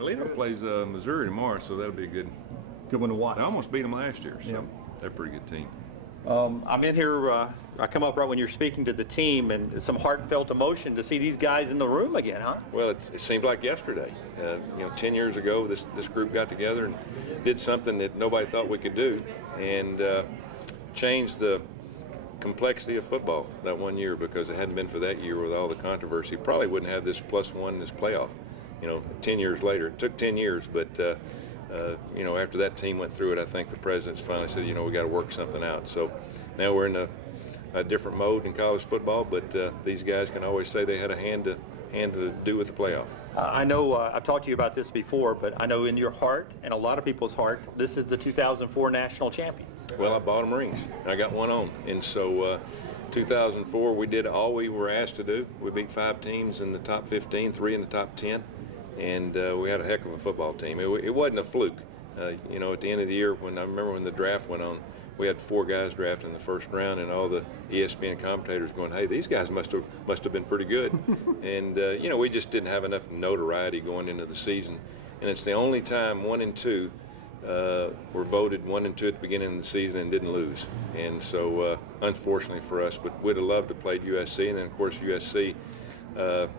Toledo plays Missouri tomorrow, so that'll be a good one to watch. They almost beat them last year, so Yep. they're a pretty good team. I'm in here, I come up right when you're speaking to the team, and it's some heartfelt emotion to see these guys in the room again, huh? Well, it seems like yesterday. 10 years ago, this group got together and did something that nobody thought we could do, and changed the complexity of football that one year, because it hadn't been for that year with all the controversy, probably wouldn't have this +1 in this playoff. 10 years later. It took 10 years, but after that team went through it, I think the presidents finally said, we got to work something out. So now we're in a different mode in college football, but these guys can always say they had a hand to do with the playoff. I know I've talked to you about this before, but I know in your heart and a lot of people's heart, this is the 2004 national champions. Well, I bought them rings. I got one on. And so 2004, we did all we were asked to do. We beat 5 teams in the top 15, 3 in the top 10. And we had a heck of a football team. It wasn't a fluke. At the end of the year, I remember when the draft went on, we had 4 guys drafted in the first round, and all the ESPN commentators going, "Hey, these guys must have been pretty good." And we just didn't have enough notoriety going into the season. And it's the only time 1 and 2 were voted 1 and 2 at the beginning of the season and didn't lose. And so, unfortunately for us, but we'd have loved to play USC, and then of course USC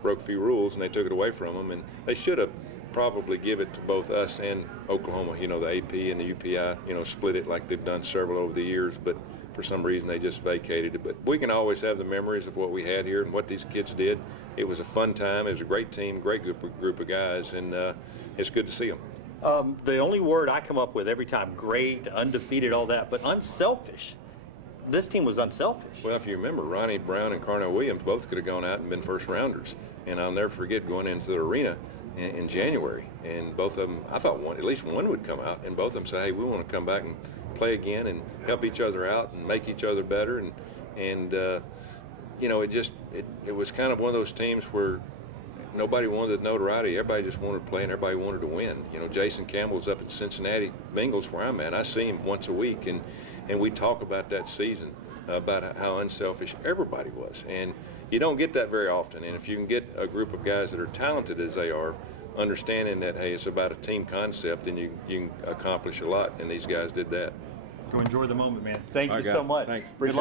broke a few rules and they took it away from them, and they should have probably give it to both us and Oklahoma. The AP and the UPI, split it like they've done several over the years, but for some reason they just vacated it. But we can always have the memories of what we had here and what these kids did. It was a fun time. It was a great team, great group of guys, and it's good to see them. The only word I come up with every time, great, undefeated, all that, but unselfish. This team was unselfish. Well, if you remember, Ronnie Brown and Carnell Williams both could have gone out and been first rounders. And I'll never forget going into the arena in January, and both of them, I thought at least one would come out, and both of them say, "Hey, we want to come back and play again and help each other out and make each other better." And it was kind of one of those teams where nobody wanted the notoriety. Everybody just wanted to play, and everybody wanted to win. Jason Campbell's up at Cincinnati Bengals, where I'm at. I see him once a week, and we talk about that season, about how unselfish everybody was. And you don't get that very often. And if you can get a group of guys that are talented as they are, understanding that, hey, it's about a team concept, then you can accomplish a lot. And these guys did that. Go enjoy the moment, man. Thank you All right, so guys. much. Thanks. Good luck.